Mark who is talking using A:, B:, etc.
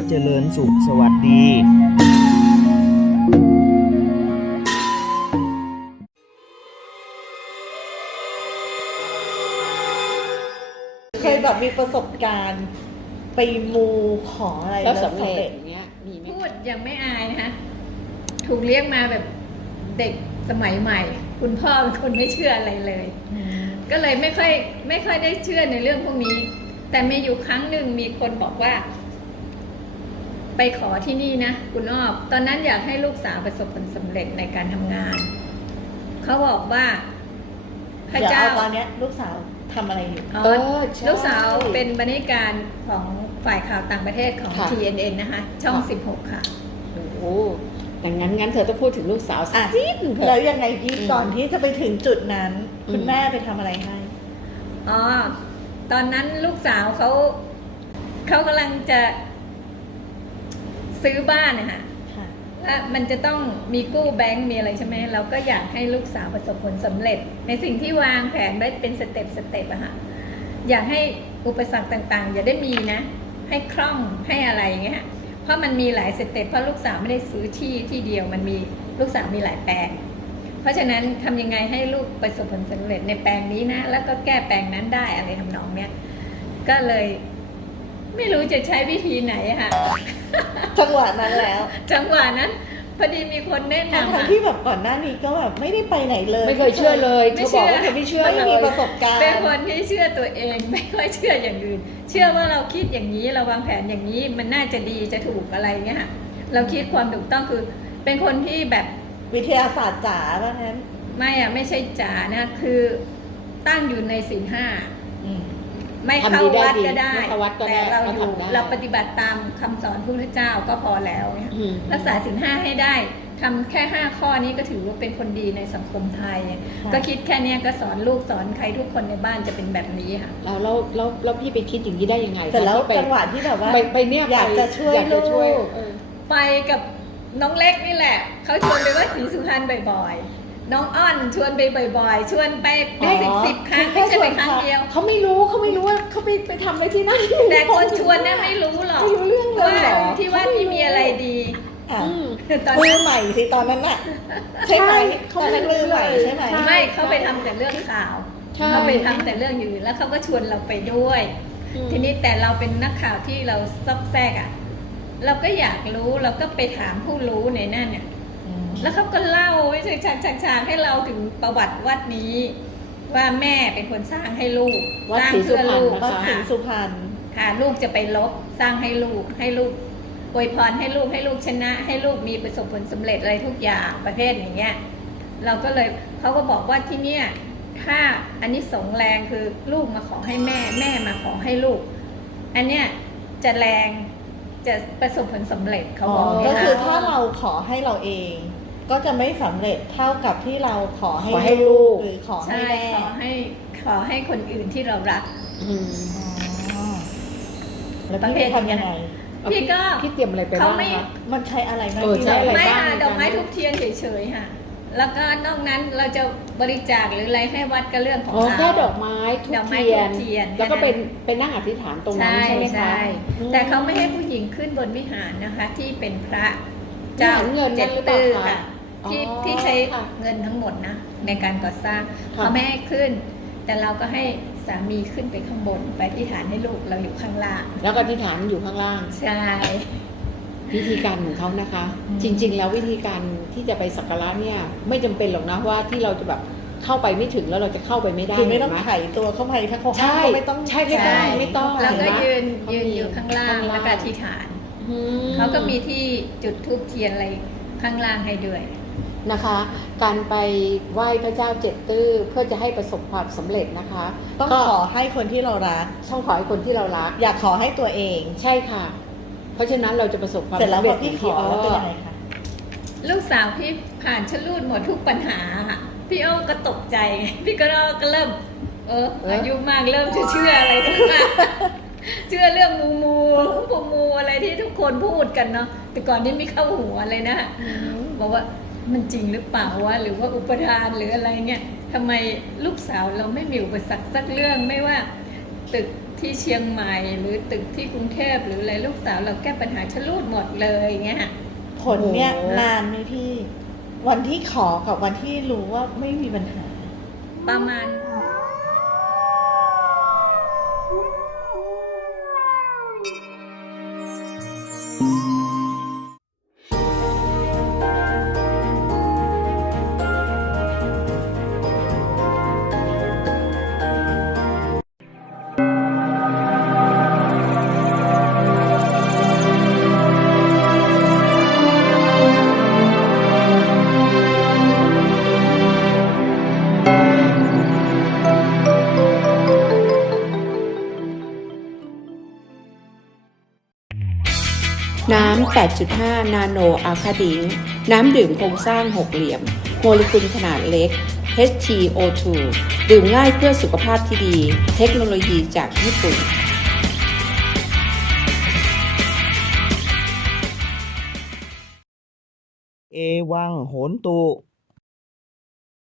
A: เจริญสุขสวัสดี
B: เคยแบบมีประสบการณ์ไปมูขออะไร
C: แล้วสำเร็จอย่างเงี้ยมีไหม
D: พูดยังไม่อายนะคะถูกเลี้ยงมาแบบเด็กสมัยใหม่ คุณพ่อเป็นคนไม่เชื่ออะไรเลย ก็เลยไม่ค่อยได้เชื่อในเรื่องพวกนี้ แต่มีอยู่ครั้งหนึ่งมีคนบอกว่า ไปขอที่นี่นะคุณอ้อตอนนั้นอยากให้ลูกสาวประสบผลสำเร็จในการทำงาน เขาบอกว่าพระ
B: เดี๋ยว
D: เจ้า
B: เอาตอนเนี้ยลูกสาวทำอะไรอยู่
D: อ๋อ
C: ใช่
D: ลูกสาวเป็นบรรณาธิการของฝ่ายข่าวต่างประเทศของ
C: ค่ะ
D: TNN นะคะ ช่อง
C: ค่ะ
D: 16 ค่ะ
C: โอ้โหอย่างนั้นเธอต้องพูดถึงลูกสาวสัก
B: อ่ะ
C: นิดหนึงเถ
B: แล้ว
C: อะ
B: ยังไงพี่ก่อนที่จะไปถึงจุดนั้น คุณแม่ไปทำอะไรให้
D: อ๋อ ตอนนั้นลูกสาวเขากำลังจะซื้อบ้านนะคะ
B: ค่ะ
D: ว่ามันจะต้องมีกู้แบงก์มีอะไรใช่ไหมเราก็อยากให้ลูกสาวประสบผลสำเร็จ ในสิ่งที่วางแผนไว้เป็นสเต็ปอะค่ะอยากให้อุปสรรคต่างๆ อย่าได้มีนะ ให้คล่องให้อะไรอย่างเงี้ยเพราะมันมีหลายสเต็ปเพราะลูกสาวไม่ได้ซื้อที่เดียวมันมีลูกสาวมีหลายแปลง เพราะฉะนั้นทำยังไงให้ลูกประสบผลสำเร็จในแปลงนี้นะ แล้วก็แก้แปลงนั้นได้อะไรทำนองเนี้ยก็เลยไม่รู้จะใช้วิธีไหนอะค่ะ
B: จังหวะนั้นแล้ว
D: จังหวะนั้นพอดีมีคนแนะ
B: ทั้
D: นำ
B: ง
D: ค่ะ
B: ที่แบบก่อนหน้านี้ก็แบบไม่ได้ไปไหนเลย
C: ไม่เคยเชื่อเลย
D: ไม่
C: เธอ
D: เชื่
C: บ
D: อ
C: อกว่าเธอไม่เชื่อ
B: ไม่
C: เล
B: มี
C: ย
B: ประสบการณ์
D: เป็นคนที่เชื่อตัวเองไม่ค่อยเชื่ออย่างอื่น เชื่อว่าเราคิดอย่างนี้เราวางแผนอย่างนี้มันน่าจะดีจะถูกอะไรเงี้ยค่ะเราคิดความถูกต้องคือ เป็นคนที่แบบ
B: วิทยาศาสตร์จ๋าว่างั้น
D: ไม่ใช่จ๋านะคือตั้งอยู่ในศีลห้า
B: อืม
D: ไม่เข้าวัดก็ได้
C: ไม่เข้าวัดก็ได้
D: แต่เราอยู่
C: ก็ทำได้
D: เราปฏิบัติตามคำสอนพระพุทธเจ้าก็พอแล้วเนี่ย
C: อืม
D: รักษาศีลห้าให้ได้ทำแค่5ข้อนี้ก็ถือว่าเป็นคนดีในสังคมไทย
B: ะ
D: ก็คิดแค่เนี้ยก็สอนลูกสอนใครทุกคนในบ้านจะเป็นแบบนี้ค่ะ
C: แล้วพี่ไปคิดอย่างนี้ได้ยังไง
B: เสร็จแล้ว
C: ที่ไป
B: จังหวะที่แบบว่า
C: ไปเนี่ย
B: อยากจะช่วย
C: อยากจะช่วย
B: ลูก
C: เออ
D: ไปกับน้องเล็กนี่แหละเขาชวนไปว่าศรีสุพรรณบ่อยๆ น้องอ้อนชวนไปบ่อยๆ ชวนไปเป็นสิบครั้งไม่ใช่ไปครั้งเดียว
C: เขาไม่รู้ว่าเขาไปทำอะไรที่นั่น
D: แต่คนชวนเนี่ยไม่รู้หรอก
C: ไม่รู้เรื่องเลย
D: ว่า
C: เหรอ
D: ที่ว่าที่มีอะไรดี
B: อ่ะ
C: อืม
D: ตอน
B: มื
D: นั้
B: อน ใหม่สิตอนนั้นน่ะใช่ไหม
C: เขา
B: ตอนนั้น
C: ไม่รู้
B: มือใหม่
C: เลย
B: ใช่ไหม
C: ใช่
D: ไม่เขาไปทำแต่เรื่องข่าว
C: ใช่
D: เขาไปทำแต่เรื่องอยู่แล้วเขาก็ชวนเราไปด้วย
C: อืม
D: ทีนี้แต่เราเป็นนักข่าวที่เราซอกแซกอ่ะเราก็อยากรู้เราก็ไปถามผู้รู้ในนั่นเนี่ย
B: อืม
D: แล้วเขาก็เล่าไว้ฉากๆให้เราถึงประวัติวัดนี้ ว่าแม่เป็นคนสร้างให้ลูก
C: วัด
D: สร้าง
C: ศรีสุ
D: เพื่อ
C: พรรณ
D: ลูก
C: นะคะ
B: วัดศรีสุพรรณ
D: ค่ะลูกจะไปลบสร้างให้ลูกอวยพรให้ลูกชนะ ให้ลูกมีประสบผลสำเร็จอะไรทุกอย่างประเภทอย่างเงี้ยเราก็เลยเขาก็บอกว่าที่เนี่ยถ้าอันนี้สงส์แรงคือลูกมาขอให้แม่มาขอให้ลูก อันเนี้ยจะแรงจะประสบผลสำเร็จเขาบอก
B: ก็
D: เนี่ย
B: คือ
D: ค่ะ
B: ถ้าเราขอให้เราเอง ก็จะไม่สำเร็จเท่ากับที่เราขอให้
C: ขอให้ลูก
B: หรือขอให้
D: ใช่
B: แม่
D: ขอให้คนอื่นที่เรารัก
C: อืม
B: อ๋อแล้วพี่ไปทำยังไง
D: พี่ก็
C: พี่เตรียมอะไรไป
D: เขา
C: บ้าง
D: ไม่
C: คะ
B: มันใช้อะไรไหม
C: เออใช้อะไร
D: ไม่
C: บ้าง
D: ค่ะ
C: ในการ
D: ดอกไม้ทุบเทียนเฉยๆค่ะ แล้วก็นอกนั้นเราจะบริจาคหรืออะไรให้วัดก็เรื่องของ
C: อ๋อ
D: เรา
C: แค่ดอกไม้ทุ
D: ดอกไม้
C: เทียน
D: ธูปเทียน
C: แล้วก็
D: แค่นั้น
C: เป็นนั่งอธิษฐานตรงนั้นใช่ไหมคะ
D: ใช่
C: อืม
D: แต่เขาไม่ให้ผู้หญิงขึ้นบนวิหารนะคะ ที่เป็นพระ
C: วิหาร
D: เจ้า
C: เงินนั่
D: เจ็
C: น
D: ด
C: หรือเปล่า
D: ตื้อ
C: คะ
D: ค่ะที่
C: อ๋อ
D: ที่ใช้
C: ค่ะ
D: เงินทั้งหมดนะในการก่อสร้าง
C: ค่ะ
D: เขาไม่ให้ขึ้น แต่เราก็ให้สามีขึ้นไปข้างบนไปอธิษฐานให้ลูกเราอยู่ข้างล่าง
C: แล้วก็อธิษฐานอยู่ข้างล่าง
D: ใช่
C: วิธีการของเขานะคะ จริง ๆ แล้ววิธีการที่จะไปสักการะเนี่ยไม่จำเป็นหรอกนะว่าที่เราจะแบบเข้าไปไม่ถึงแล้วเราจะเข้าไปไม่ได้
B: คือไม่ต้อง
C: เห็นห
B: ไถ่ตัวเข้าไปถ้าเขาห้าม
C: ใช่
B: ก็ไม่ต้อง
C: ใช่ไม่ต้อง
D: แล้วก็
C: เห็นไหม
D: ยืน
C: เขามี
D: อยู่ข้างล่าง
C: ข้างล่าง
D: แล้วก็อธิษฐาน
C: อื
D: เขาก็มีที่จุดธูปเทียนอะไรข้างล่างให้ด้วย
C: นะคะ การไปไหว้พระเจ้าเจ็ดตื้อเพื่อจะให้ประสบความสำเร็จนะคะ
B: ต้อง
C: ก็
B: ขอให้คนที่เรารัก
C: ต้องขอให้คนที่เรารัก
B: อยากขอให้ตัวเอง
C: ใช่ค่ะ เพราะฉะนั้นเราจะประสบความ
B: เสร็จแล้ว
C: สำ
B: พ
C: เร็
B: อ
C: จ
B: พี่ขอแล้วเป็นยังไงคะ
D: ลูกสาวพี่ผ่านชะลูดหมดทุกปัญหาค่ะ พี่โอ้ก็ตกใจไงพี่ก็เริ่ม อายุมากเริ่มจะเชื่ออะไรทุกอย่างเชื่อเรื่องมูอะไรที่ทุกคนพูดกันเนาะแต่ก่อนนี้ไม่เข้าหัวเลยนะบอกว่ามันจริงหรือเปล่าวะหรือว่าอุปทานหรืออะไรเงี้ยทำไมลูกสาวเราไม่มีอุปสรรคสักเรื่องไม่ว่าตึกที่เชียงใหม่หรือตึกที่กรุงเทพหรืออะไรลูกสาวเราแก้ปัญหาชะลูดหมดเลยเงี้ย
B: ผลเนี่ย
C: โอ้โห
B: นานไหมพี่ วันที่ขอกับวันที่รู้ว่าไม่มีปัญหา
D: ประมาณ
C: น้ำ 8.5 นาโนอะคาดิงน้ำดื่มโครงสร้างหกเหลี่ยม โมเลกุลขนาดเล็ก HTO2 ดื่มง่ายเพื่อสุขภาพที่ดี เทคโนโลยีจากญี่ปุ่น
A: เอวังโหนตุ